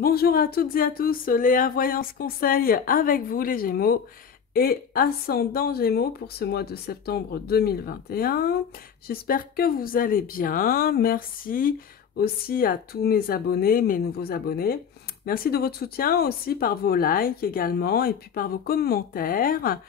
Bonjour à toutes et à tous, Léa Voyance Conseil avec vous les Gémeaux et ascendant Gémeaux pour ce mois de septembre 2021. J'espère que vous allez bien. Merci aussi à tous mes abonnés, mes nouveaux abonnés. Merci de votre soutien aussi par vos likes également et puis par vos commentaires.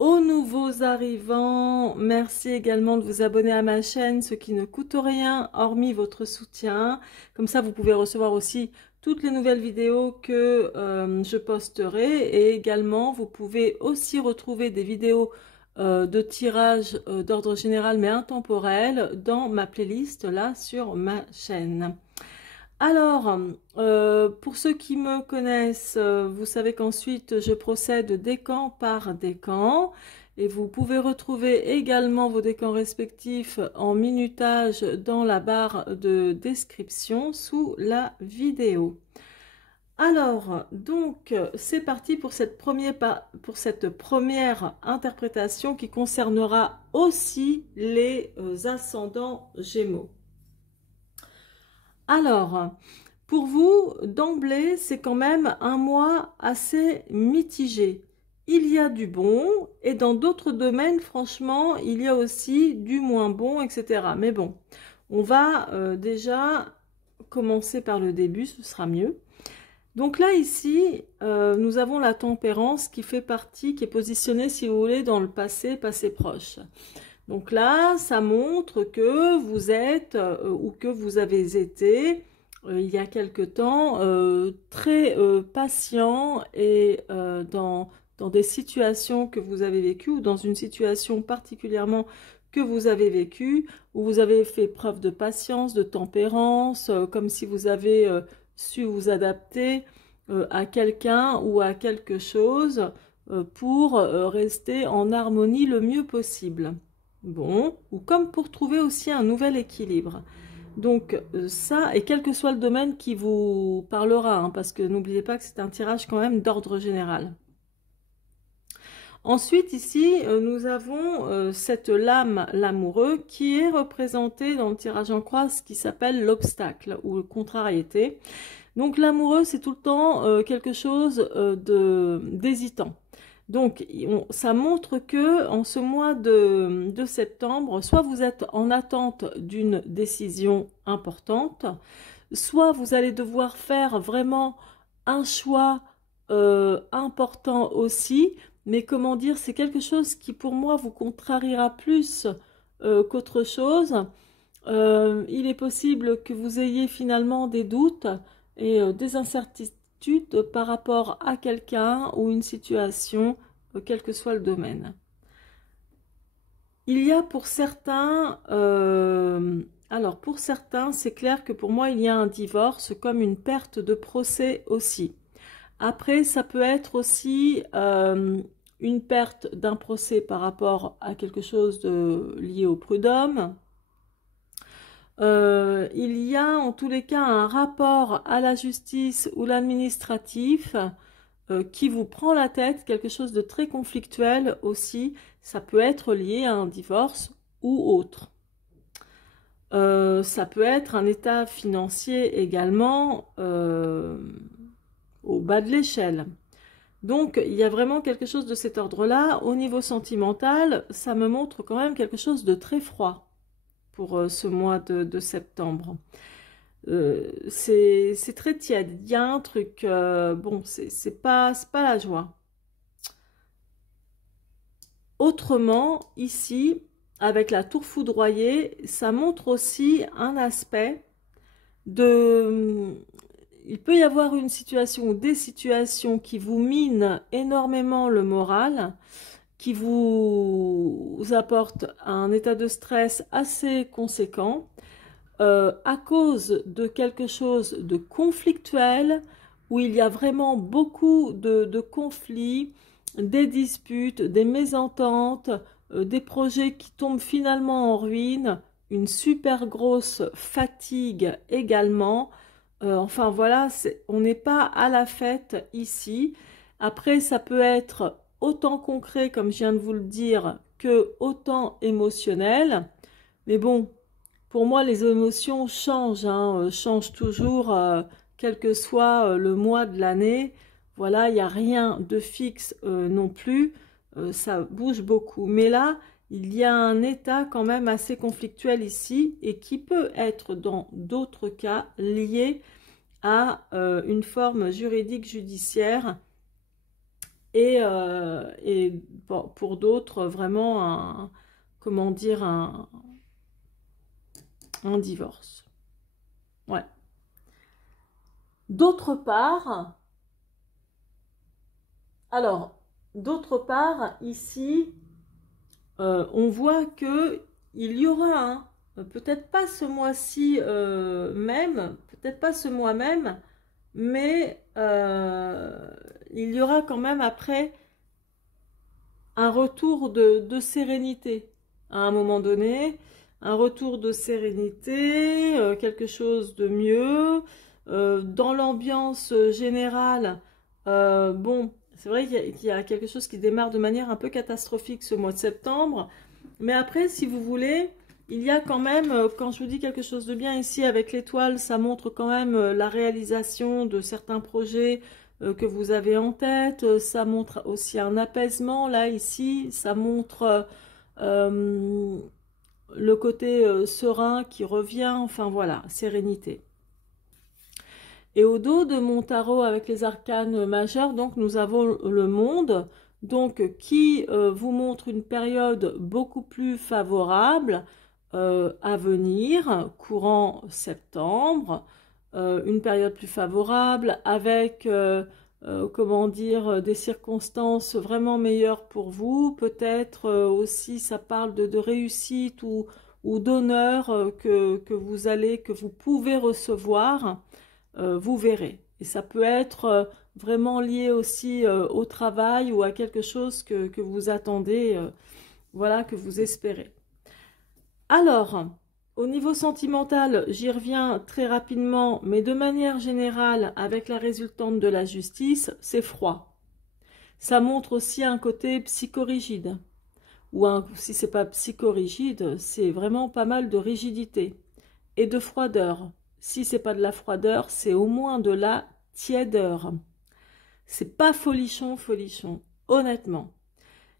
Aux nouveaux arrivants, merci également de vous abonner à ma chaîne, ce qui ne coûte rien hormis votre soutien. Comme ça, vous pouvez recevoir aussi toutes les nouvelles vidéos que je posterai. Et également, vous pouvez aussi retrouver des vidéos de tirage d'ordre général mais intemporel dans ma playlist là sur ma chaîne. Alors, pour ceux qui me connaissent, vous savez qu'ensuite je procède décan par décan et vous pouvez retrouver également vos décans respectifs en minutage dans la barre de description sous la vidéo. Alors, donc, c'est parti pour cette première interprétation qui concernera aussi les ascendants Gémeaux. Alors, pour vous, d'emblée, c'est quand même un mois assez mitigé. Il y a du bon, et dans d'autres domaines, franchement, il y a aussi du moins bon, etc. Mais bon, on va déjà commencer par le début, ce sera mieux. Donc là, ici, nous avons la tempérance qui fait partie, qui est positionnée, si vous voulez, dans le passé proche. Donc là, ça montre que vous êtes ou que vous avez été, il y a quelque temps, très patient et dans des situations que vous avez vécues ou dans une situation particulièrement que vous avez vécue, où vous avez fait preuve de patience, de tempérance, comme si vous avez su vous adapter à quelqu'un ou à quelque chose pour rester en harmonie le mieux possible. Bon, ou comme pour trouver aussi un nouvel équilibre. Donc ça, et quel que soit le domaine qui vous parlera, hein, parce que n'oubliez pas que c'est un tirage quand même d'ordre général. Ensuite, ici, nous avons cette lame, l'amoureux, qui est représentée dans le tirage en croix, ce qui s'appelle l'obstacle ou contrariété. Donc l'amoureux, c'est tout le temps quelque chose d'hésitant. Donc, ça montre que en ce mois de septembre, soit vous êtes en attente d'une décision importante, soit vous allez devoir faire vraiment un choix important aussi, mais comment dire, c'est quelque chose qui pour moi vous contrariera plus qu'autre chose. Il est possible que vous ayez finalement des doutes et des incertitudes par rapport à quelqu'un ou une situation, quel que soit le domaine. Il y a pour certains, alors pour certains, c'est clair que pour moi, il y a un divorce comme une perte de procès aussi. Après, ça peut être aussi une perte d'un procès par rapport à quelque chose lié au prud'homme. Il y a en tous les cas un rapport à la justice ou l'administratif qui vous prend la tête, quelque chose de très conflictuel aussi. Ça peut être lié à un divorce ou autre. Ça peut être un état financier également au bas de l'échelle. Donc, il y a vraiment quelque chose de cet ordre-là. Au niveau sentimental, ça me montre quand même quelque chose de très froid pour ce mois de septembre. C'est très tiède. Il y a un truc, bon, c'est pas la joie. Autrement, ici, avec la tour foudroyée, ça montre aussi un aspect de... Il peut y avoir une situation ou des situations qui vous minent énormément le moral, qui vous apportent un état de stress assez conséquent, à cause de quelque chose de conflictuel, où il y a vraiment beaucoup de conflits, des disputes, des mésententes, des projets qui tombent finalement en ruine, une super grosse fatigue également. Enfin voilà, on n'est pas à la fête ici. Après, ça peut être autant concret, comme je viens de vous le dire, que autant émotionnel. Mais bon, pour moi, les émotions changent, hein, changent toujours quel que soit le mois de l'année. Voilà, il n'y a rien de fixe non plus, ça bouge beaucoup. Mais là, il y a un état quand même assez conflictuel ici et qui peut être dans d'autres cas lié à une forme juridique judiciaire et bon, pour d'autres vraiment un, comment dire, un divorce. Ouais. D'autre part, alors, d'autre part, ici, on voit que il y aura, peut-être pas ce mois-ci même, peut-être pas ce mois même, mais il y aura quand même après un retour de sérénité à un moment donné, un retour de sérénité, quelque chose de mieux. Dans l'ambiance générale, bon, c'est vrai qu'il y a quelque chose qui démarre de manière un peu catastrophique ce mois de septembre, mais après, si vous voulez, il y a quand même, quand je vous dis quelque chose de bien ici avec l'étoile, ça montre quand même la réalisation de certains projets que vous avez en tête, ça montre aussi un apaisement, là, ici, ça montre le côté serein qui revient, enfin voilà, sérénité. Et au dos de mon tarot avec les arcanes majeurs, donc nous avons le monde, donc qui vous montre une période beaucoup plus favorable à venir, courant septembre, une période plus favorable avec, comment dire, des circonstances vraiment meilleures pour vous. Peut-être aussi ça parle de réussite ou d'honneur que vous pouvez recevoir. Vous verrez. Et ça peut être vraiment lié aussi au travail ou à quelque chose que vous attendez, voilà, que vous espérez. Alors, au niveau sentimental, j'y reviens très rapidement, mais de manière générale, avec la résultante de la justice, c'est froid. Ça montre aussi un côté psychorigide. Ou si c'est pas psychorigide, c'est vraiment pas mal de rigidité et de froideur. Si c'est pas de la froideur, c'est au moins de la tiédeur. C'est pas folichon, folichon, honnêtement.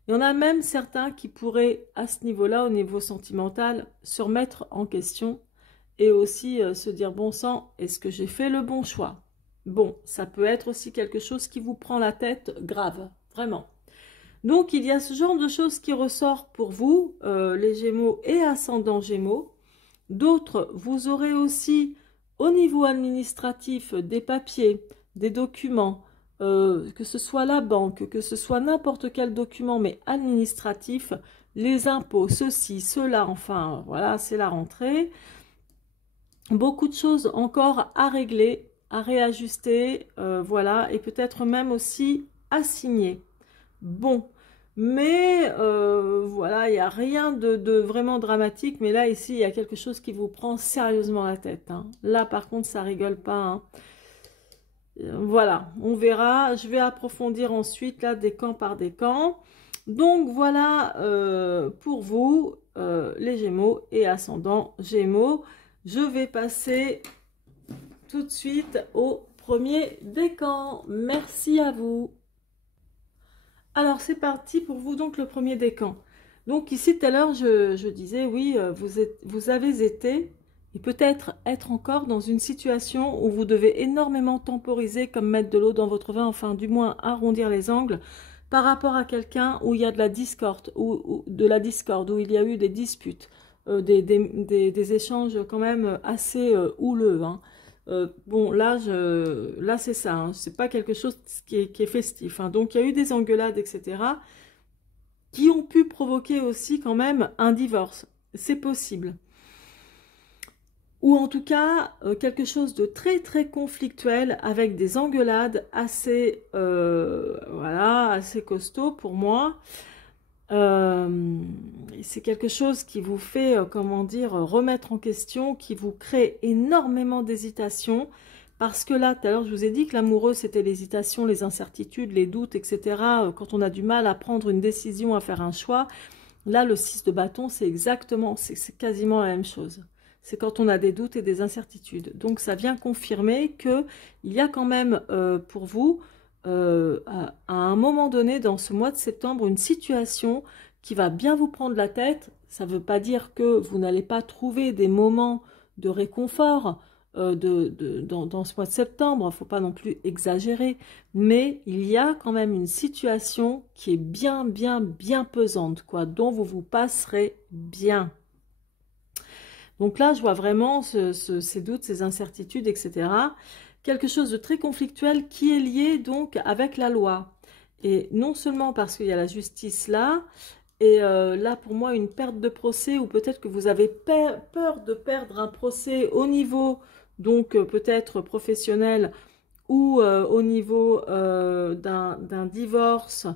Il y en a même certains qui pourraient, à ce niveau-là, au niveau sentimental, se remettre en question et aussi se dire, bon sang, est-ce que j'ai fait le bon choix? Bon, ça peut être aussi quelque chose qui vous prend la tête grave, vraiment. Donc, il y a ce genre de choses qui ressort pour vous, les Gémeaux et ascendants Gémeaux. D'autres, vous aurez aussi au niveau administratif des papiers, des documents, que ce soit la banque, que ce soit n'importe quel document, mais administratif, les impôts, ceci, cela, enfin, voilà, c'est la rentrée. Beaucoup de choses encore à régler, à réajuster, voilà, et peut-être même aussi à signer. Bon, mais voilà, il n'y a rien de vraiment dramatique, mais là, ici, il y a quelque chose qui vous prend sérieusement la tête. Hein. Là, par contre, ça rigole pas. Hein. Voilà, on verra. Je vais approfondir ensuite, là, décan par décan. Donc, voilà pour vous, les Gémeaux et ascendants Gémeaux. Je vais passer tout de suite au premier décan. Merci à vous. Alors, c'est parti pour vous, donc, le premier décan. Donc, ici, tout à l'heure, je disais, oui, vous avez été, et peut-être être encore dans une situation où vous devez énormément temporiser, comme mettre de l'eau dans votre vin, enfin, du moins, arrondir les angles, par rapport à quelqu'un où il y a de la discorde, où il y a eu des disputes, des échanges quand même assez houleux, hein. Bon, là, c'est ça, hein, c'est pas quelque chose qui est festif. Hein. Donc, il y a eu des engueulades, etc., qui ont pu provoquer aussi quand même un divorce. C'est possible. Ou en tout cas, quelque chose de très, très conflictuel avec des engueulades assez, voilà, assez costauds pour moi. C'est quelque chose qui vous fait, comment dire, remettre en question, qui vous crée énormément d'hésitation, parce que là, tout à l'heure, je vous ai dit que l'amoureux, c'était l'hésitation, les incertitudes, les doutes, etc. Quand on a du mal à prendre une décision, à faire un choix, là, le 6 de bâton, c'est exactement, c'est quasiment la même chose. c'est quand on a des doutes et des incertitudes. Donc ça vient confirmer qu'il y a quand même pour vous, à un moment donné dans ce mois de septembre, une situation qui va bien vous prendre la tête. Ça ne veut pas dire que vous n'allez pas trouver des moments de réconfort dans ce mois de septembre, il ne faut pas non plus exagérer, mais il y a quand même une situation qui est bien pesante, quoi, dont vous vous passerez bien. Donc là, je vois vraiment ces doutes, ces incertitudes, etc. Quelque chose de très conflictuel qui est lié donc avec la loi. Et non seulement parce qu'il y a la justice là, et là pour moi une perte de procès, ou peut-être que vous avez peur de perdre un procès au niveau donc peut-être professionnel, ou au niveau d'un divorce,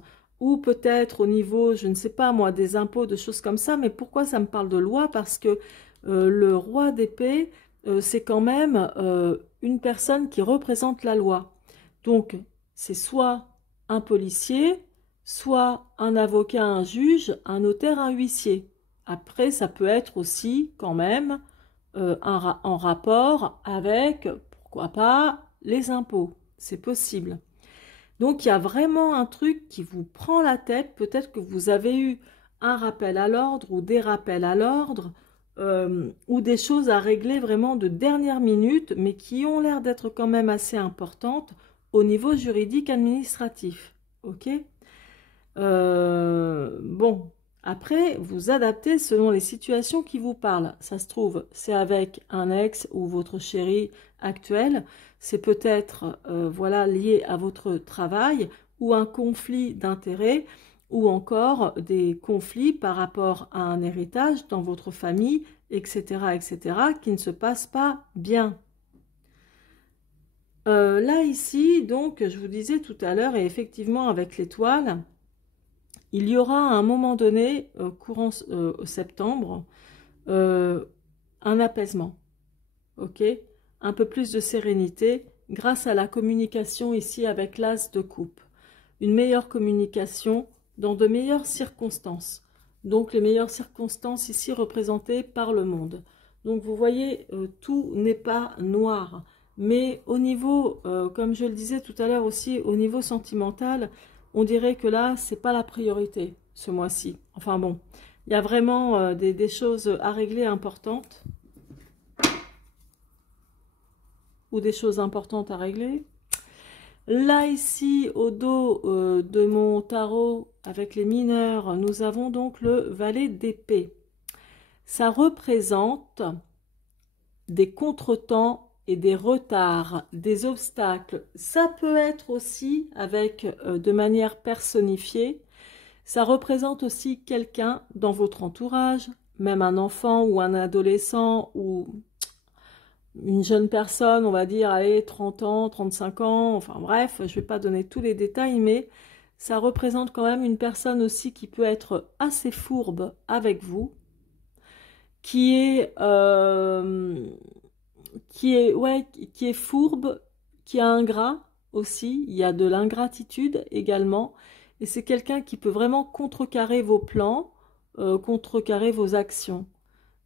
ou peut-être au niveau, je ne sais pas moi, des impôts, de choses comme ça. Mais pourquoi ça me parle de loi? Parce que le roi d'épée, c'est quand même une personne qui représente la loi. Donc, c'est soit un policier, soit un avocat, un juge, un notaire, un huissier. Après, ça peut être aussi quand même en rapport avec, pourquoi pas, les impôts. C'est possible. Donc, il y a vraiment un truc qui vous prend la tête. Peut-être que vous avez eu un rappel à l'ordre ou des rappels à l'ordre ou des choses à régler vraiment de dernière minute, mais qui ont l'air d'être quand même assez importantes au niveau juridique administratif. Ok? Bon, après, vous adaptez selon les situations qui vous parlent. Ça se trouve, c'est avec un ex ou votre chéri actuel. C'est peut-être voilà, lié à votre travail ou un conflit d'intérêts ou encore des conflits par rapport à un héritage dans votre famille, etc., qui ne se passent pas bien. Là, ici, donc, je vous disais tout à l'heure, et effectivement avec l'étoile, il y aura à un moment donné, courant septembre, un apaisement, ok? Un peu plus de sérénité grâce à la communication ici avec l'as de coupe. Une meilleure communication dans de meilleures circonstances. Donc les meilleures circonstances ici représentées par le monde. Donc vous voyez, tout n'est pas noir. Mais au niveau, comme je le disais tout à l'heure aussi, au niveau sentimental, on dirait que là, c'est pas la priorité ce mois-ci. Enfin bon, il y a vraiment des choses à régler importantes. Ou des choses importantes à régler. Là, ici, au dos de mon tarot, avec les mineurs, nous avons donc le valet d'épée. Ça représente des contretemps et des retards, des obstacles. Ça peut être aussi avec de manière personnifiée. Ça représente aussi quelqu'un dans votre entourage, même un enfant ou un adolescent ou une jeune personne, on va dire, allez, 30 ans, 35 ans, enfin bref, je ne vais pas donner tous les détails, mais ça représente quand même une personne aussi qui peut être assez fourbe avec vous, qui est fourbe, qui a ingrat aussi, il y a de l'ingratitude également, et c'est quelqu'un qui peut vraiment contrecarrer vos plans, contrecarrer vos actions.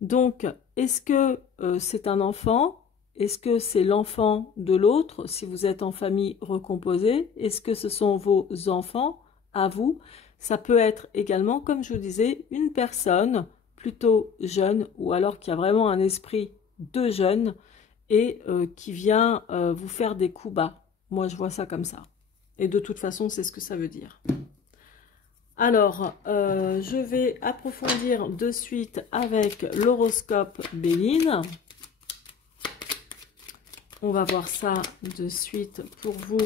Donc, est-ce que c'est un enfant? Est-ce que c'est l'enfant de l'autre, si vous êtes en famille recomposée? Est-ce que ce sont vos enfants à vous? Ça peut être également, comme je vous disais, une personne plutôt jeune ou alors qui a vraiment un esprit de jeune et qui vient vous faire des coups bas. Moi, je vois ça comme ça. Et de toute façon, c'est ce que ça veut dire. Alors, je vais approfondir de suite avec l'horoscope Béline. On va voir ça de suite pour vous.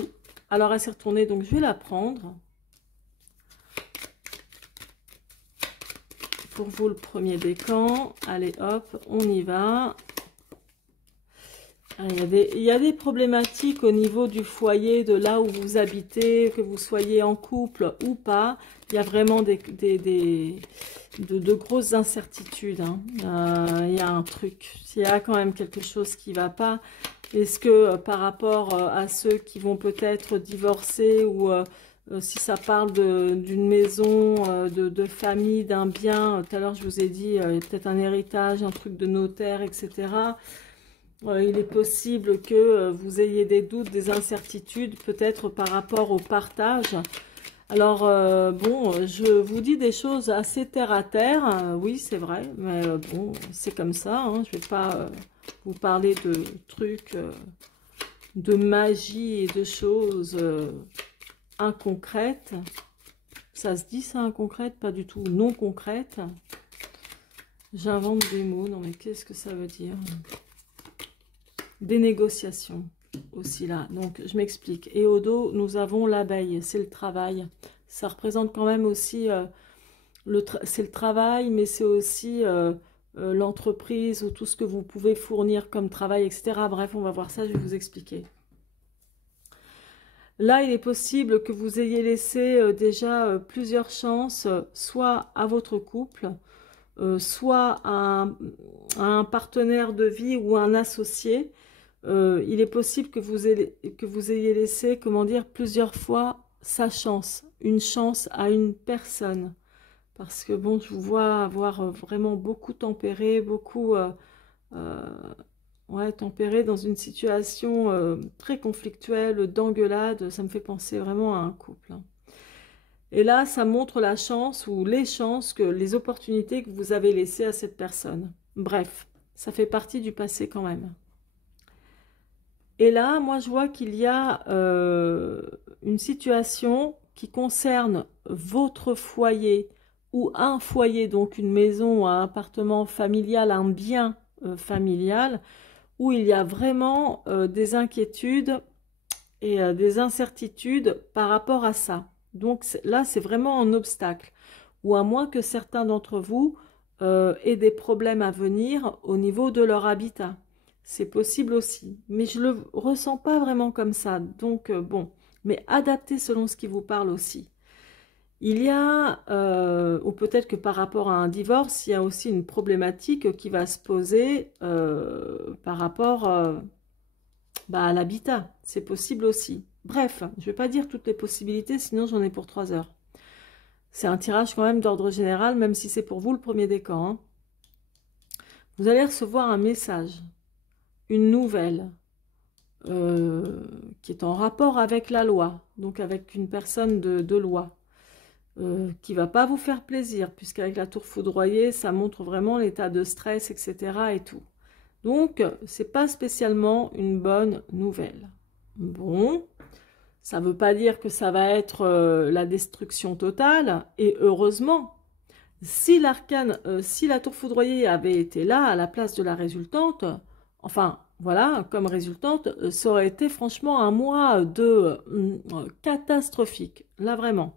Alors, elle s'est retournée, donc je vais la prendre. Pour vous, le premier décan. Allez, hop, on y va. Il y a des problématiques au niveau du foyer, de là où vous habitez, que vous soyez en couple ou pas. Il y a vraiment de grosses incertitudes. Hein. Il y a un truc, il y a quand même quelque chose qui ne va pas. Est-ce que par rapport à ceux qui vont peut-être divorcer ou si ça parle d'une maison, de famille, d'un bien, tout à l'heure je vous ai dit peut-être un héritage, un truc de notaire, etc. Il est possible que vous ayez des doutes, des incertitudes, peut-être par rapport au partage. Alors, bon, je vous dis des choses assez terre à terre, oui, c'est vrai, mais bon, c'est comme ça, hein, je ne vais pas vous parler de trucs, de magie et de choses inconcrètes. Ça se dit ça, inconcrète? Pas du tout, non concrète. J'invente des mots, non mais qu'est-ce que ça veut dire? Des négociations aussi là, donc je m'explique. Et au dos, nous avons l'abeille, c'est le travail. Ça représente quand même aussi, c'est le travail, mais c'est aussi l'entreprise ou tout ce que vous pouvez fournir comme travail, etc. Bref, on va voir ça, je vais vous expliquer. Là, il est possible que vous ayez laissé déjà plusieurs chances, soit à votre couple, soit à un partenaire de vie ou un associé. Il est possible que vous ayez laissé, comment dire, plusieurs fois sa chance, une chance à une personne. Parce que bon, je vous vois avoir vraiment beaucoup tempéré, beaucoup ouais, tempéré dans une situation très conflictuelle, d'engueulade. Ça me fait penser vraiment à un couple, hein. Et là, ça montre la chance ou les chances, les opportunités que vous avez laissées à cette personne. Bref, ça fait partie du passé quand même. Et là, moi, je vois qu'il y a une situation qui concerne votre foyer ou un foyer, donc une maison, un appartement familial, un bien familial, où il y a vraiment des inquiétudes et des incertitudes par rapport à ça. Donc là, c'est vraiment un obstacle. Ou à moins que certains d'entre vous aient des problèmes à venir au niveau de leur habitat. C'est possible aussi. Mais je ne le ressens pas vraiment comme ça. Donc bon, mais adaptez selon ce qui vous parle aussi. Il y a, ou peut-être que par rapport à un divorce, il y a aussi une problématique qui va se poser par rapport à l'habitat. C'est possible aussi. Bref, je ne vais pas dire toutes les possibilités, sinon j'en ai pour 3 heures. C'est un tirage quand même d'ordre général, même si c'est pour vous le premier décan, hein. Vous allez recevoir un message, une nouvelle, qui est en rapport avec la loi, donc avec une personne de loi. Qui va pas vous faire plaisir, puisqu'avec la tour foudroyée, ça montre vraiment l'état de stress, etc. et tout. Donc, c'est pas spécialement une bonne nouvelle. Bon, ça veut pas dire que ça va être la destruction totale, et heureusement, si l'arcane, si la tour foudroyée avait été là, à la place de la résultante, enfin, voilà, comme résultante, ça aurait été franchement un mois catastrophique, là vraiment.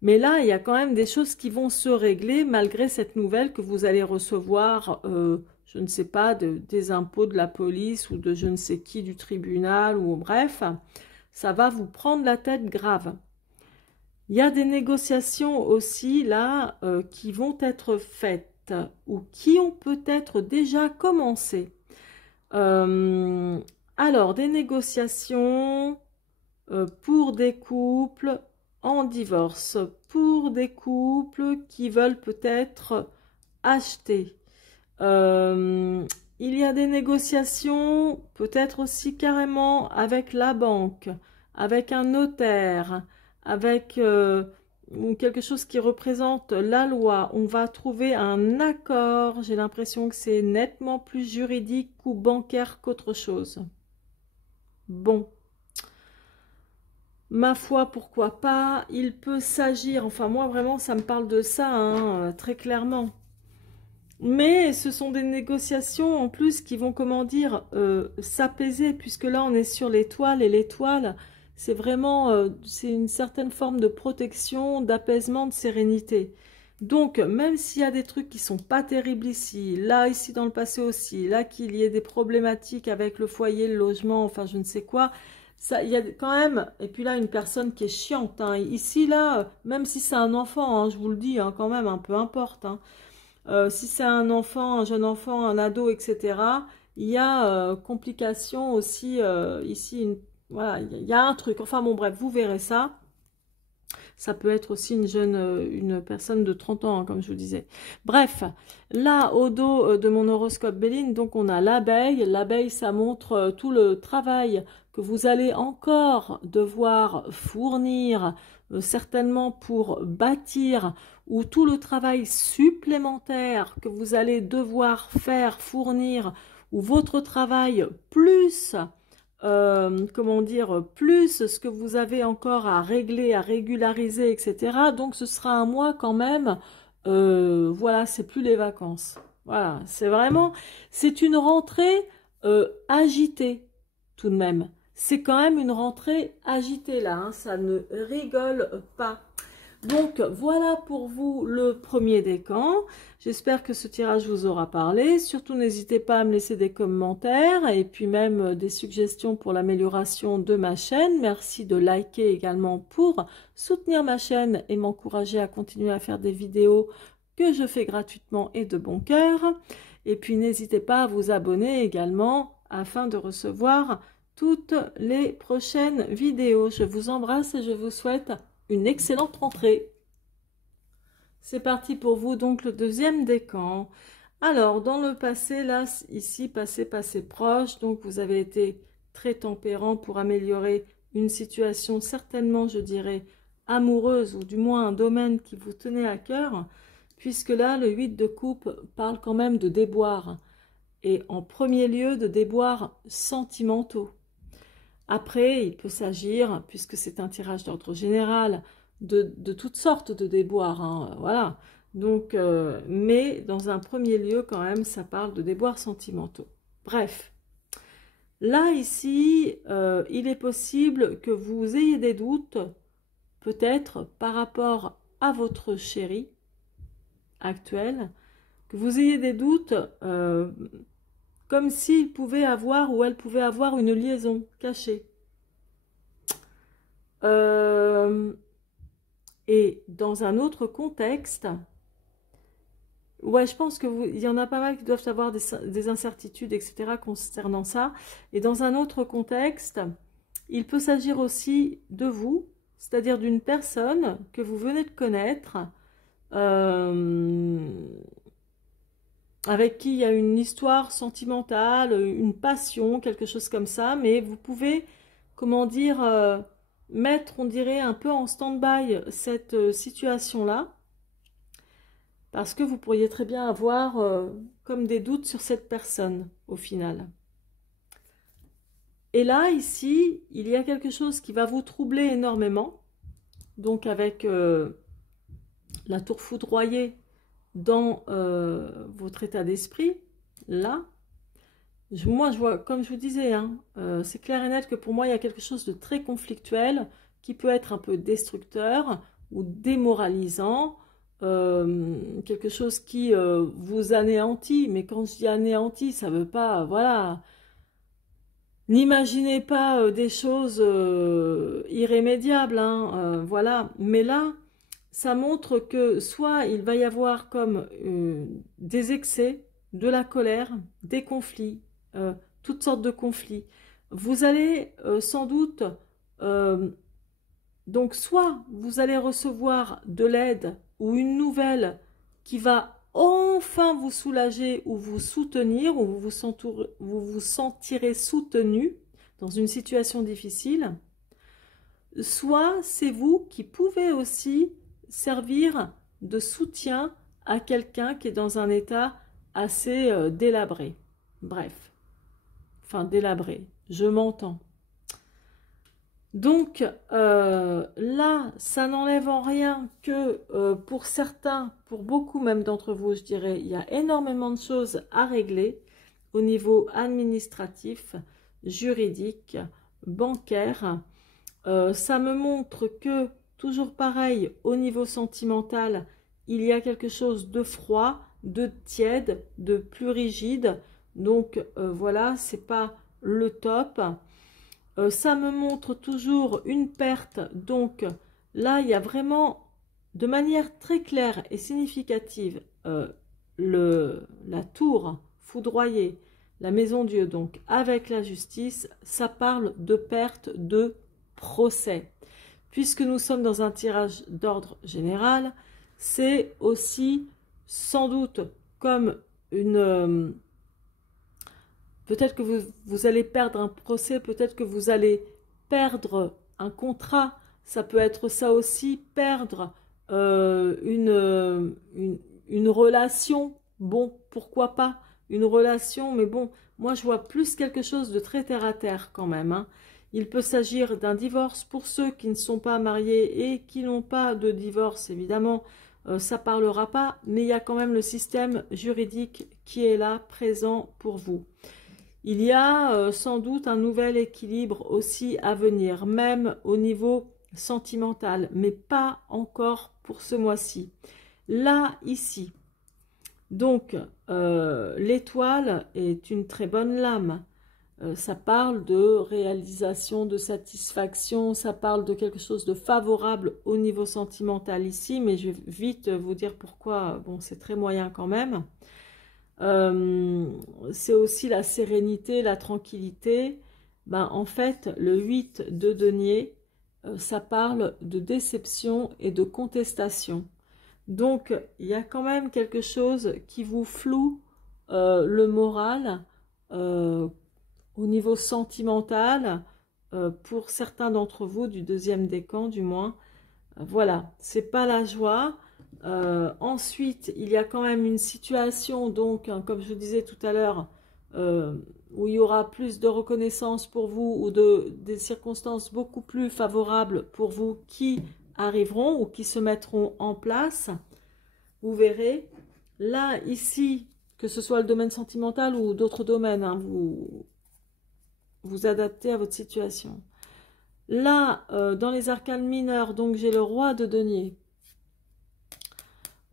Mais là, il y a quand même des choses qui vont se régler malgré cette nouvelle que vous allez recevoir, je ne sais pas, des impôts de la police ou de je ne sais qui du tribunal, ou bref, ça va vous prendre la tête grave. Il y a des négociations aussi là qui vont être faites ou qui ont peut-être déjà commencé. Alors, des négociations pour des couples en divorce, pour des couples qui veulent peut-être acheter. Il y a des négociations peut-être aussi carrément avec la banque, avec un notaire, avec quelque chose qui représente la loi. On va trouver un accord. J'ai l'impression que c'est nettement plus juridique ou bancaire qu'autre chose. Bon. Ma foi, pourquoi pas, il peut s'agir, enfin moi vraiment ça me parle de ça, hein, très clairement. Mais ce sont des négociations en plus qui vont, comment dire, s'apaiser, puisque là on est sur l'étoile, et l'étoile, c'est vraiment, c'est une certaine forme de protection, d'apaisement, de sérénité. Donc, même s'il y a des trucs qui sont pas terribles ici, là, ici dans le passé aussi, là qu'il y ait des problématiques avec le foyer, le logement, enfin je ne sais quoi, ça, il y a quand même, et puis là, une personne qui est chiante, hein. Ici, là, même si c'est un enfant, hein, je vous le dis, hein, quand même, un peu importe, hein. Si c'est un enfant, un jeune enfant, un ado, etc., il y a complications aussi, ici, voilà, il y a un truc, enfin bon, bref, vous verrez ça. Ça peut être aussi une personne de 30 ans, hein, comme je vous disais. Bref, là, au dos de mon horoscope Béline, donc on a l'abeille. L'abeille, ça montre tout le travail que vous allez encore devoir fournir, certainement pour bâtir, ou tout le travail supplémentaire que vous allez devoir faire, fournir, ou votre travail plus... comment dire, plus ce que vous avez encore à régler, à régulariser, etc. Donc ce sera un mois quand même, voilà, c'est plus les vacances. Voilà, c'est vraiment, c'est une rentrée agitée tout de même. C'est quand même une rentrée agitée là, hein, ça ne rigole pas. Donc voilà pour vous le premier décan. J'espère que ce tirage vous aura parlé. Surtout n'hésitez pas à me laisser des commentaires et puis même des suggestions pour l'amélioration de ma chaîne. Merci de liker également pour soutenir ma chaîne et m'encourager à continuer à faire des vidéos que je fais gratuitement et de bon cœur. Et puis n'hésitez pas à vous abonner également afin de recevoir toutes les prochaines vidéos. Je vous embrasse et je vous souhaite une excellente rentrée. C'est parti pour vous, donc le deuxième décan. Alors, dans le passé, là, ici, passé proche, donc vous avez été très tempérant pour améliorer une situation, certainement, je dirais, amoureuse, ou du moins un domaine qui vous tenait à cœur, puisque là, le 8 de coupe parle quand même de déboires, et en premier lieu de déboires sentimentaux. Après, il peut s'agir, puisque c'est un tirage d'ordre général, de toutes sortes de déboires, hein, voilà. Donc, mais dans un premier lieu, quand même, ça parle de déboires sentimentaux. Bref, là, ici, il est possible que vous ayez des doutes, peut-être par rapport à votre chéri actuel, que vous ayez des doutes comme s'il pouvait avoir ou elle pouvait avoir une liaison cachée. Et dans un autre contexte, ouais, je pense que il y en a pas mal qui doivent avoir des incertitudes, etc. concernant ça. Et dans un autre contexte, il peut s'agir aussi de vous, c'est-à-dire d'une personne que vous venez de connaître, avec qui il y a une histoire sentimentale, une passion, quelque chose comme ça, mais vous pouvez, comment dire, mettre, on dirait, un peu en stand-by cette situation-là, parce que vous pourriez très bien avoir comme des doutes sur cette personne, au final. Et là, ici, il y a quelque chose qui va vous troubler énormément, donc avec la tour foudroyée dans votre état d'esprit, là, moi je vois, comme je vous disais, hein, c'est clair et net que pour moi il y a quelque chose de très conflictuel qui peut être un peu destructeur ou démoralisant, quelque chose qui vous anéantit, mais quand je dis anéantit, ça veut pas, voilà, n'imaginez pas des choses irrémédiables, hein, voilà, mais là, ça montre que soit il va y avoir comme des excès, de la colère, des conflits, toutes sortes de conflits. Vous allez sans doute, donc soit vous allez recevoir de l'aide ou une nouvelle qui va enfin vous soulager ou vous soutenir, ou vous vous sentirez soutenu dans une situation difficile, soit c'est vous qui pouvez aussi servir de soutien à quelqu'un qui est dans un état assez délabré. Bref, enfin délabré, je m'entends. Donc là, ça n'enlève en rien que pour certains, pour beaucoup même d'entre vous, je dirais, il y a énormément de choses à régler au niveau administratif, juridique, bancaire. Ça me montre que, toujours pareil, au niveau sentimental, il y a quelque chose de froid, de tiède, de plus rigide. Donc voilà, c'est pas le top. Ça me montre toujours une perte. Donc là, il y a vraiment, de manière très claire et significative, la tour foudroyée, la maison Dieu, donc avec la justice, ça parle de perte de procès. puisque nous sommes dans un tirage d'ordre général, c'est aussi sans doute comme une... peut-être que vous allez perdre un procès, peut-être que vous allez perdre un contrat, ça peut être ça aussi, perdre une relation, bon, pourquoi pas, une relation, mais bon, moi je vois plus quelque chose de très terre à terre quand même, hein. Il peut s'agir d'un divorce pour ceux qui ne sont pas mariés et qui n'ont pas de divorce, évidemment, ça parlera pas, mais il y a quand même le système juridique qui est là, présent pour vous. Il y a sans doute un nouvel équilibre aussi à venir, même au niveau sentimental, mais pas encore pour ce mois-ci. Là, ici, donc, l'étoile est une très bonne lame. Ça parle de réalisation, de satisfaction, ça parle de quelque chose de favorable au niveau sentimental ici, mais je vais vite vous dire pourquoi, bon, c'est très moyen quand même. C'est aussi la sérénité, la tranquillité. Ben, en fait, le 8 de denier, ça parle de déception et de contestation. Donc, il y a quand même quelque chose qui vous floue le moral au niveau sentimental pour certains d'entre vous, du deuxième décan du moins. Voilà, c'est pas la joie. Ensuite, il y a quand même une situation, donc, hein, comme je vous disais tout à l'heure, où il y aura plus de reconnaissance pour vous ou des circonstances beaucoup plus favorables pour vous qui arriveront ou qui se mettront en place. Vous verrez, là, ici, que ce soit le domaine sentimental ou d'autres domaines, hein, vous adaptez à votre situation. Là, dans les arcanes mineurs, donc j'ai le roi de denier.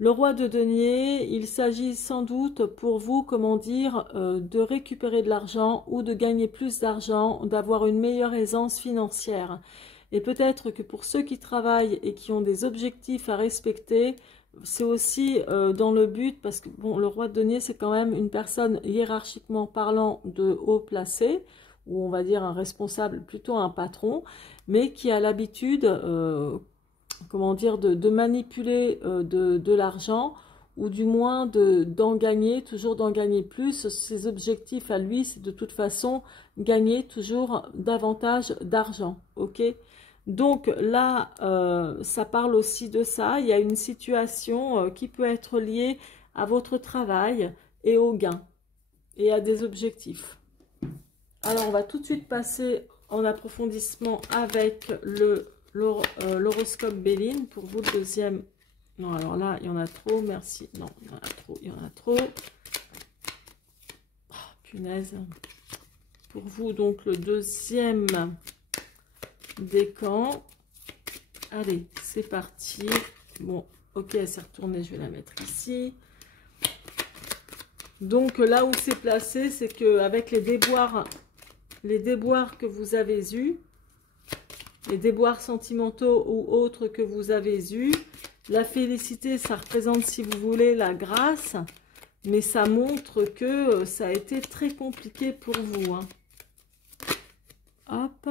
Le roi de denier, il s'agit sans doute pour vous, comment dire, de récupérer de l'argent ou de gagner plus d'argent, d'avoir une meilleure aisance financière. Et peut-être que pour ceux qui travaillent et qui ont des objectifs à respecter, c'est aussi dans le but, parce que bon, le roi de denier, c'est quand même une personne hiérarchiquement parlant de haut placé, ou on va dire un responsable, plutôt un patron, mais qui a l'habitude... comment dire, de manipuler de l'argent, ou du moins d'en gagner, toujours d'en gagner plus. Ses objectifs à lui, c'est de toute façon gagner toujours davantage d'argent, ok? Donc là, ça parle aussi de ça. Il y a une situation qui peut être liée à votre travail et au gain, et à des objectifs. Alors, on va tout de suite passer en approfondissement avec l'horoscope Béline pour vous, le deuxième. Non, alors là, il y en a trop, merci. Non, il y en a trop, il y en a trop. Oh, punaise. Pour vous, donc, le deuxième décan. Allez, c'est parti. Bon, ok, elle s'est retournée, je vais la mettre ici. Donc, là où c'est placé, c'est qu'avec les déboires que vous avez eus, les déboires sentimentaux ou autres que vous avez eus. La félicité, ça représente, si vous voulez, la grâce, mais ça montre que ça a été très compliqué pour vous, hein. Hop.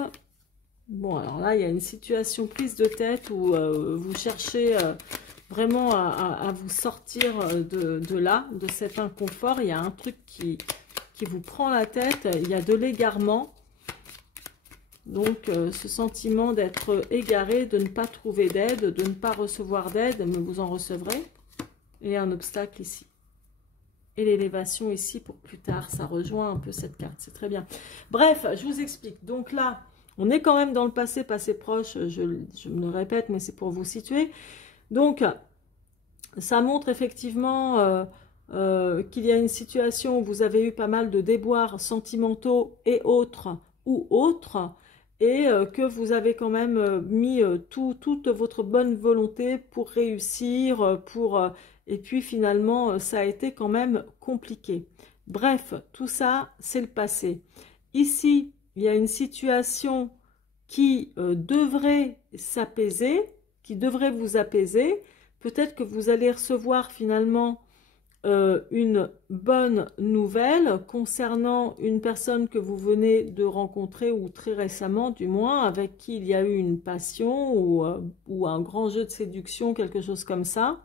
Bon, alors là, il y a une situation prise de tête où vous cherchez vraiment à vous sortir de là, de cet inconfort. Il y a un truc qui vous prend la tête, il y a de l'égarement. Donc, ce sentiment d'être égaré, de ne pas trouver d'aide, de ne pas recevoir d'aide, mais vous en recevrez. Et un obstacle ici. Et l'élévation ici pour plus tard, ça rejoint un peu cette carte, c'est très bien. Bref, je vous explique. Donc là, on est quand même dans le passé proche, je me répète, mais c'est pour vous situer. Donc, ça montre effectivement qu'il y a une situation où vous avez eu pas mal de déboires sentimentaux et autres, et que vous avez quand même mis toute votre bonne volonté pour réussir, et puis finalement, ça a été quand même compliqué. Bref, tout ça, c'est le passé. Ici, il y a une situation qui devrait s'apaiser, qui devrait vous apaiser. Peut-être que vous allez recevoir finalement une bonne nouvelle concernant une personne que vous venez de rencontrer ou très récemment du moins, avec qui il y a eu une passion ou un grand jeu de séduction, quelque chose comme ça.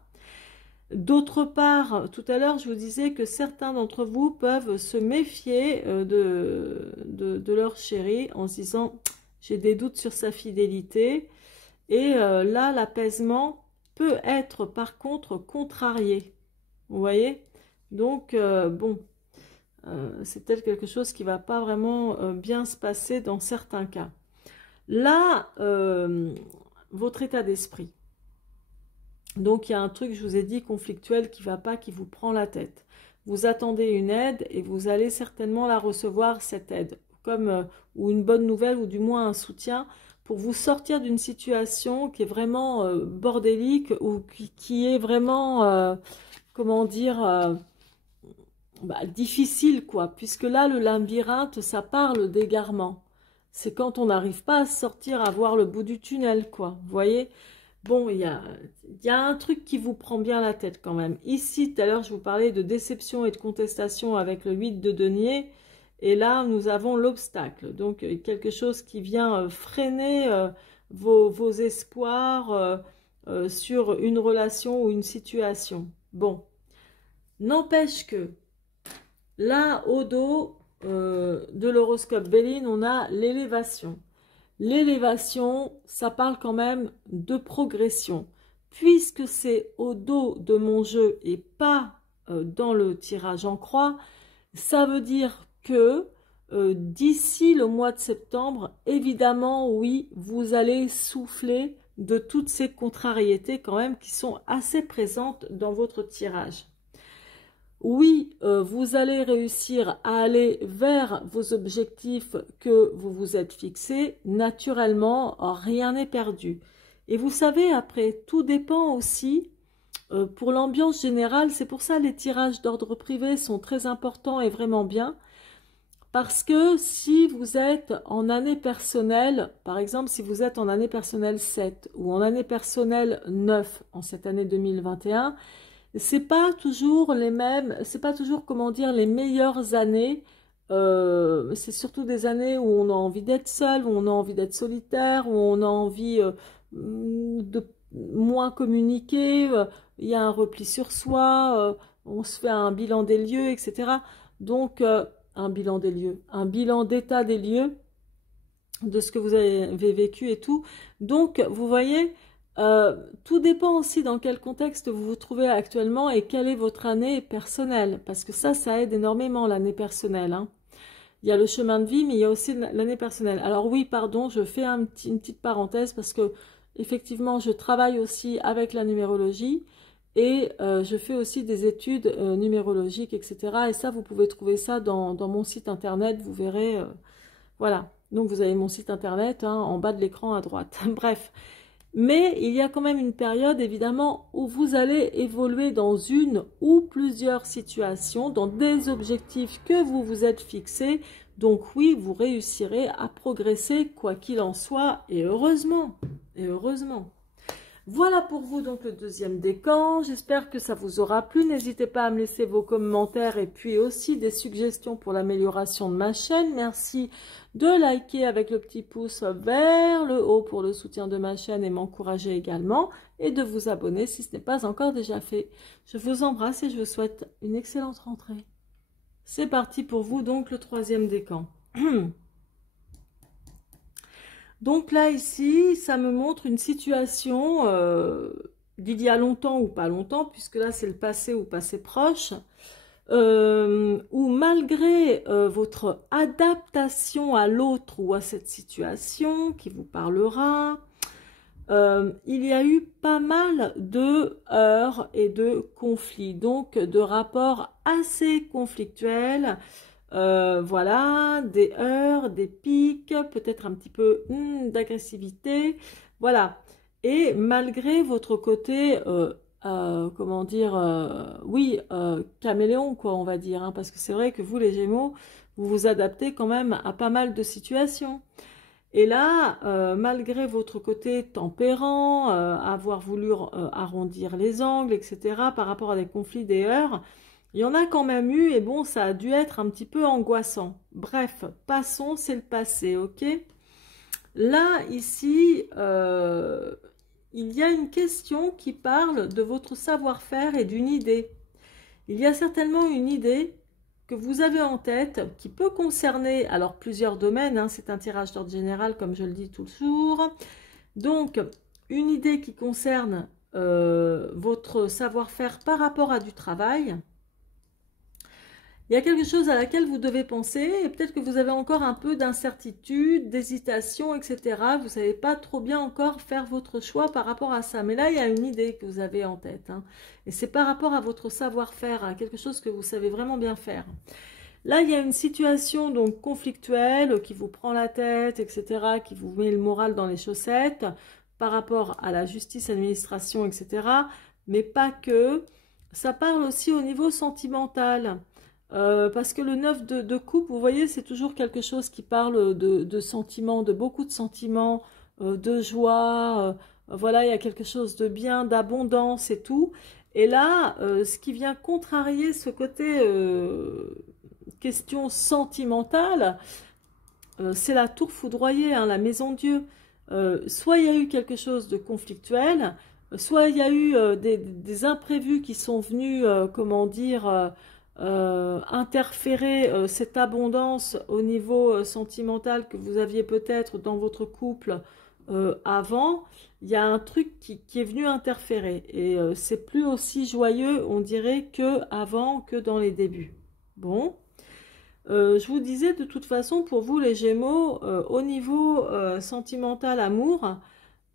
D'autre part, tout à l'heure, je vous disais que certains d'entre vous peuvent se méfier de leur chéri en se disant « j'ai des doutes sur sa fidélité ». Et là, l'apaisement peut être par contre contrarié. Vous voyez? Donc, bon, c'est peut-être quelque chose qui ne va pas vraiment bien se passer dans certains cas. Là, votre état d'esprit. Donc, il y a un truc, je vous ai dit, conflictuel qui ne va pas, qui vous prend la tête. Vous attendez une aide et vous allez certainement la recevoir, cette aide, comme ou une bonne nouvelle ou du moins un soutien pour vous sortir d'une situation qui est vraiment bordélique ou qui est vraiment, comment dire, difficile, quoi. Puisque là, le labyrinthe, ça parle d'égarement. C'est quand on n'arrive pas à sortir, à voir le bout du tunnel, quoi. Vous voyez? Bon, il y a un truc qui vous prend bien la tête quand même. Ici, tout à l'heure, je vous parlais de déception et de contestation avec le 8 de denier. Et là, nous avons l'obstacle. Donc, quelque chose qui vient freiner vos espoirs sur une relation ou une situation. Bon, n'empêche que là, au dos de l'horoscope Béline, on a l'élévation. L'élévation, ça parle quand même de progression. Puisque c'est au dos de mon jeu et pas dans le tirage en croix, ça veut dire que d'ici le mois de septembre, évidemment, oui, vous allez souffler de toutes ces contrariétés quand même qui sont assez présentes dans votre tirage. Oui, vous allez réussir à aller vers vos objectifs que vous vous êtes fixés. Naturellement, rien n'est perdu. Et vous savez, après, tout dépend aussi pour l'ambiance générale. C'est pour ça que les tirages d'ordre privé sont très importants et vraiment bien. Parce que si vous êtes en année personnelle, par exemple, si vous êtes en année personnelle 7 ou en année personnelle 9 en cette année 2021, c'est pas toujours les mêmes, c'est pas toujours, comment dire, les meilleures années. C'est surtout des années où on a envie d'être seul, où on a envie d'être solitaire, où on a envie de moins communiquer. Il y a un repli sur soi, on se fait un bilan des lieux, etc. Donc, un bilan des lieux, un bilan d'état des lieux, de ce que vous avez vécu et tout. Donc, vous voyez... tout dépend aussi dans quel contexte vous vous trouvez actuellement et quelle est votre année personnelle. Parce que ça aide énormément l'année personnelle. Hein. Il y a le chemin de vie, mais il y a aussi l'année personnelle. Alors oui, pardon, je fais une petite parenthèse parce que effectivement, je travaille aussi avec la numérologie et je fais aussi des études numérologiques, etc. Et ça, vous pouvez trouver ça dans mon site internet. Vous verrez, voilà. Donc vous avez mon site internet hein, en bas de l'écran à droite. Bref. Mais il y a quand même une période, évidemment, où vous allez évoluer dans une ou plusieurs situations, dans des objectifs que vous vous êtes fixés. Donc oui, vous réussirez à progresser, quoi qu'il en soit, et heureusement. Et heureusement. Voilà pour vous donc le deuxième décan. J'espère que ça vous aura plu. N'hésitez pas à me laisser vos commentaires et puis aussi des suggestions pour l'amélioration de ma chaîne. Merci de liker avec le petit pouce vers le haut pour le soutien de ma chaîne et m'encourager également. Et de vous abonner si ce n'est pas encore déjà fait. Je vous embrasse et je vous souhaite une excellente rentrée. C'est parti pour vous donc le troisième décan. Donc là, ici, ça me montre une situation d'il y a longtemps ou pas longtemps, puisque là, c'est le passé ou passé proche, où malgré votre adaptation à l'autre ou à cette situation qui vous parlera, il y a eu pas mal de heurts et de conflits, donc de rapports assez conflictuels. Voilà, des heurts, des pics, peut-être un petit peu d'agressivité, voilà. Et malgré votre côté, comment dire, oui, caméléon, quoi, on va dire, hein, parce que c'est vrai que vous, les Gémeaux, vous vous adaptez quand même à pas mal de situations. Et là, malgré votre côté tempérant, avoir voulu arrondir les angles, etc., par rapport à des conflits, des heurts, il y en a quand même eu, et bon, ça a dû être un petit peu angoissant. Bref, passons, c'est le passé, ok? Là, ici, il y a une question qui parle de votre savoir-faire et d'une idée. Il y a certainement une idée que vous avez en tête qui peut concerner alors plusieurs domaines, hein, c'est un tirage d'ordre général comme je le dis toujours. Donc, une idée qui concerne votre savoir-faire par rapport à du travail. Il y a quelque chose à laquelle vous devez penser et peut-être que vous avez encore un peu d'incertitude, d'hésitation, etc. Vous ne savez pas trop bien encore faire votre choix par rapport à ça. Mais là, il y a une idée que vous avez en tête, hein. Et c'est par rapport à votre savoir-faire, à quelque chose que vous savez vraiment bien faire. Là, il y a une situation donc conflictuelle qui vous prend la tête, etc., qui vous met le moral dans les chaussettes par rapport à la justice, administration, etc. Mais pas que. Ça parle aussi au niveau sentimental. Parce que le 9 de coupe, vous voyez, c'est toujours quelque chose qui parle de sentiments, de beaucoup de sentiments, de joie. Voilà, il y a quelque chose de bien, d'abondance et tout. Et là, ce qui vient contrarier ce côté question sentimentale, c'est la tour foudroyée, hein, la maison Dieu. Soit il y a eu quelque chose de conflictuel, soit il y a eu des imprévus qui sont venus, comment dire, interférer cette abondance au niveau sentimental que vous aviez peut-être dans votre couple avant. Il y a un truc qui est venu interférer et c'est plus aussi joyeux, on dirait, que avant, que dans les débuts. Bon. Je vous disais de toute façon pour vous les Gémeaux, au niveau sentimental, amour,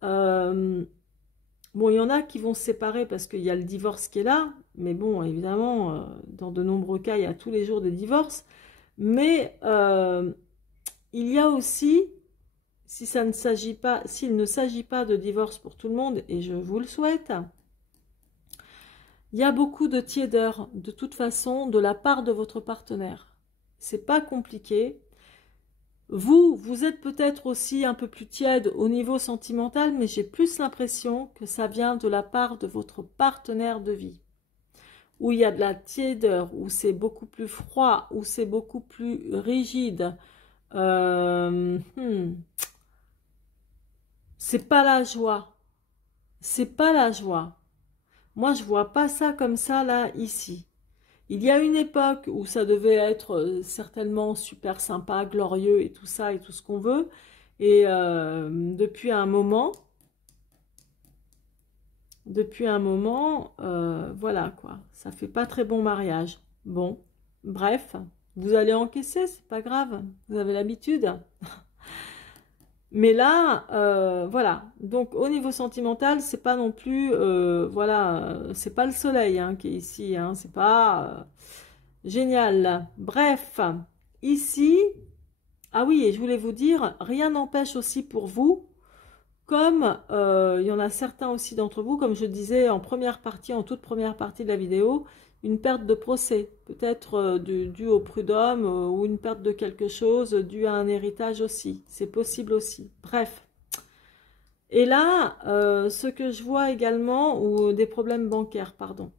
bon, il y en a qui vont se séparer parce qu'il y a le divorce qui est là, mais bon, évidemment, dans de nombreux cas, il y a tous les jours des divorces. Mais il y a aussi, si ça ne s'agit pas, s'il ne s'agit pas de divorce pour tout le monde, et je vous le souhaite, il y a beaucoup de tiédeur, de toute façon, de la part de votre partenaire. C'est pas compliqué. Vous êtes peut-être aussi un peu plus tiède au niveau sentimental, mais j'ai plus l'impression que ça vient de la part de votre partenaire de vie. Où il y a de la tiédeur, où c'est beaucoup plus froid, où c'est beaucoup plus rigide. C'est pas la joie. C'est pas la joie. Moi, je vois pas ça comme ça, là, ici. Il y a une époque où ça devait être certainement super sympa, glorieux et tout ça et tout ce qu'on veut. Et depuis un moment, voilà quoi, ça fait pas très bon mariage. Bon, bref, vous allez encaisser, c'est pas grave, vous avez l'habitude. Mais là, voilà. Donc au niveau sentimental, c'est pas non plus, voilà, c'est pas le soleil hein, qui est ici, hein, c'est pas génial. Bref, ici, ah oui, et je voulais vous dire, rien n'empêche aussi pour vous, comme il y en a certains aussi d'entre vous, comme je disais en première partie, en toute première partie de la vidéo, une perte de procès, peut-être due au prud'homme ou une perte de quelque chose due à un héritage aussi. C'est possible aussi. Bref. Et là, ce que je vois également, ou des problèmes bancaires, pardon.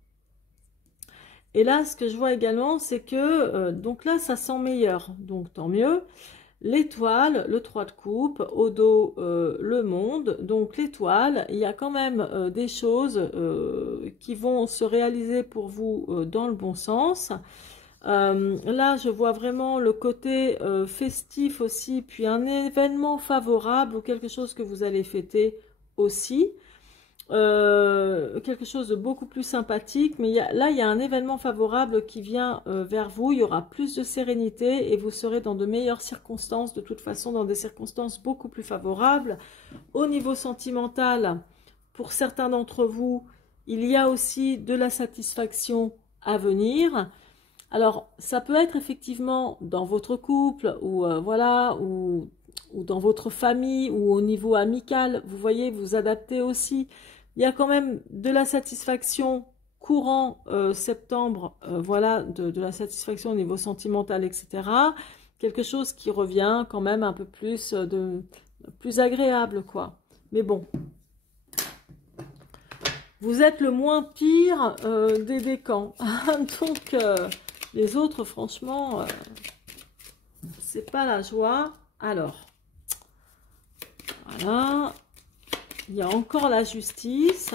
Et là, ce que je vois également, c'est que, donc là, ça sent meilleur, donc tant mieux. L'étoile, le 3 de coupe, au dos le monde, donc l'étoile, il y a quand même des choses qui vont se réaliser pour vous dans le bon sens. Là, je vois vraiment le côté festif aussi, puis un événement favorable ou quelque chose que vous allez fêter aussi. Quelque chose de beaucoup plus sympathique, mais là il y a un événement favorable qui vient vers vous, il y aura plus de sérénité et vous serez dans de meilleures circonstances, de toute façon dans des circonstances beaucoup plus favorables. Au niveau sentimental, pour certains d'entre vous, il y a aussi de la satisfaction à venir. Alors ça peut être effectivement dans votre couple ou voilà, ou dans votre famille ou au niveau amical, vous voyez, vous adaptez aussi. Il y a quand même de la satisfaction courant septembre, voilà, de la satisfaction au niveau sentimental, etc. Quelque chose qui revient quand même un peu plus plus agréable, quoi. Mais bon. Vous êtes le moins pire des décans. Donc, les autres, franchement, c'est pas la joie. Alors, voilà. Il y a encore la justice.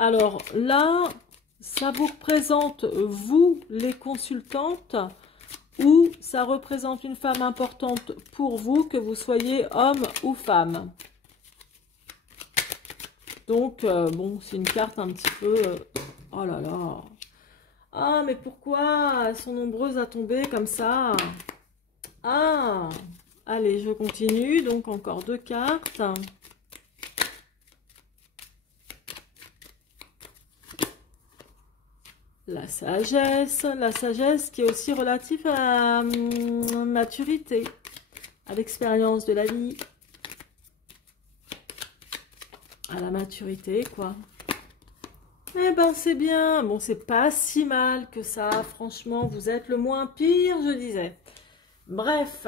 Alors là, ça vous représente, vous, les consultantes, ou ça représente une femme importante pour vous, que vous soyez homme ou femme. Donc, bon, c'est une carte un petit peu... oh là là. Ah, mais pourquoi elles sont nombreuses à tomber comme ça? Ah, allez, je continue. Donc, encore 2 cartes. La sagesse qui est aussi relative à la maturité, à l'expérience de la vie, à la maturité, quoi. Eh ben, c'est bien. Bon, c'est pas si mal que ça. Franchement, vous êtes le moins pire, je disais. Bref.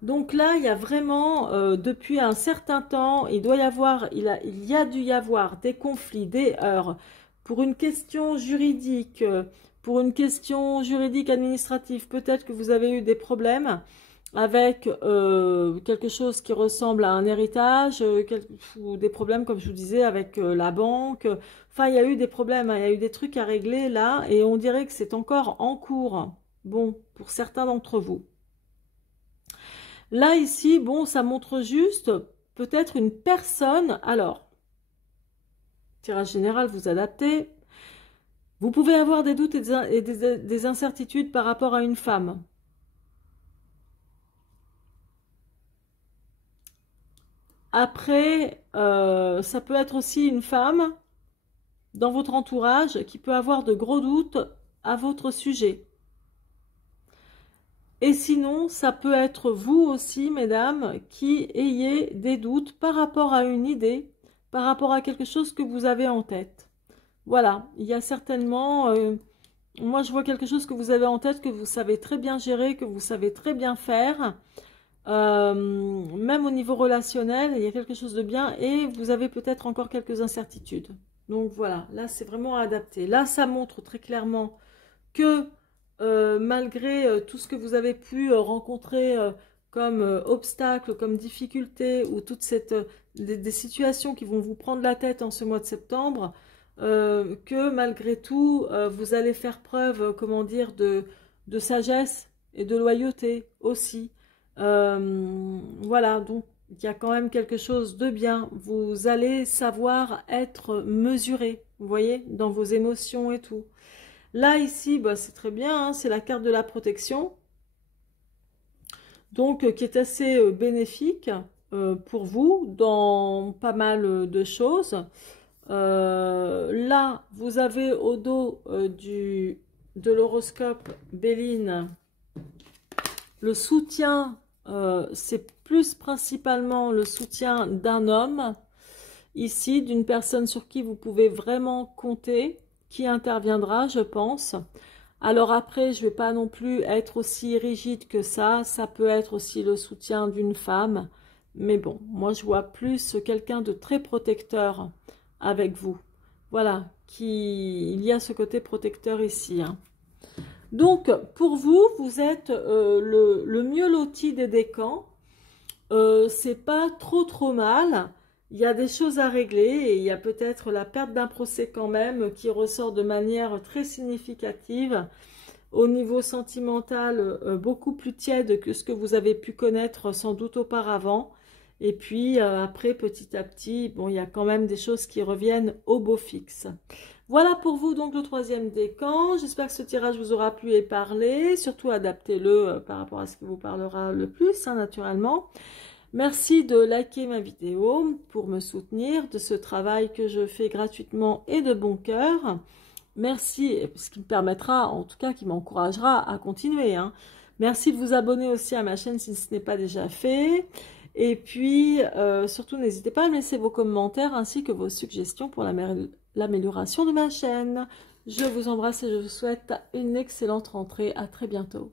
Donc là, il y a vraiment, depuis un certain temps, il y a dû y avoir des conflits, des heurts, pour une question juridique, administrative. Peut-être que vous avez eu des problèmes avec quelque chose qui ressemble à un héritage, ou des problèmes, comme je vous disais, avec la banque. Enfin, il y a eu des problèmes, hein, il y a eu des trucs à régler là, et on dirait que c'est encore en cours. Bon, pour certains d'entre vous. Là, ici, bon, ça montre juste peut-être une personne. Alors, tirage général, vous adaptez. Vous pouvez avoir des doutes et des incertitudes par rapport à une femme. Après, ça peut être aussi une femme dans votre entourage qui peut avoir de gros doutes à votre sujet. Et sinon, ça peut être vous aussi, mesdames, qui ayez des doutes par rapport à une idée, par rapport à quelque chose que vous avez en tête. Voilà, il y a certainement... moi, je vois quelque chose que vous avez en tête, que vous savez très bien gérer, que vous savez très bien faire. Même au niveau relationnel, il y a quelque chose de bien et vous avez peut-être encore quelques incertitudes. Donc voilà, là, c'est vraiment adapté. Là, ça montre très clairement que... malgré tout ce que vous avez pu rencontrer comme obstacles, comme difficultés, ou toutes des situations qui vont vous prendre la tête en ce mois de septembre, que malgré tout, vous allez faire preuve, comment dire, de sagesse et de loyauté aussi. Voilà, donc il y a quand même quelque chose de bien. Vous allez savoir être mesuré, vous voyez, dans vos émotions et tout. Là, ici, bah, c'est très bien, hein, c'est la carte de la protection, donc qui est assez bénéfique pour vous dans pas mal de choses. Là, vous avez au dos de l'horoscope Béline, le soutien, c'est plus principalement le soutien d'un homme, ici, d'une personne sur qui vous pouvez vraiment compter, qui interviendra, je pense. Alors après, je ne vais pas non plus être aussi rigide que ça. Ça peut être aussi le soutien d'une femme. Mais bon, moi je vois plus quelqu'un de très protecteur avec vous. Voilà, il y a ce côté protecteur ici. Hein. Donc, pour vous, vous êtes le mieux loti des décans. C'est pas trop mal. Il y a des choses à régler et il y a peut-être la perte d'un procès quand même qui ressort de manière très significative. Au niveau sentimental, beaucoup plus tiède que ce que vous avez pu connaître sans doute auparavant. Et puis après, petit à petit, bon, il y a quand même des choses qui reviennent au beau fixe. Voilà pour vous donc le 3e décan. J'espère que ce tirage vous aura plu et parlé. Surtout adaptez-le par rapport à ce qui vous parlera le plus, hein, naturellement. Merci de liker ma vidéo pour me soutenir de ce travail que je fais gratuitement et de bon cœur. Merci, ce qui me permettra, en tout cas, qui m'encouragera à continuer. Hein. Merci de vous abonner aussi à ma chaîne si ce n'est pas déjà fait. Et puis, surtout, n'hésitez pas à me laisser vos commentaires ainsi que vos suggestions pour l'amélioration de ma chaîne. Je vous embrasse et je vous souhaite une excellente rentrée. À très bientôt.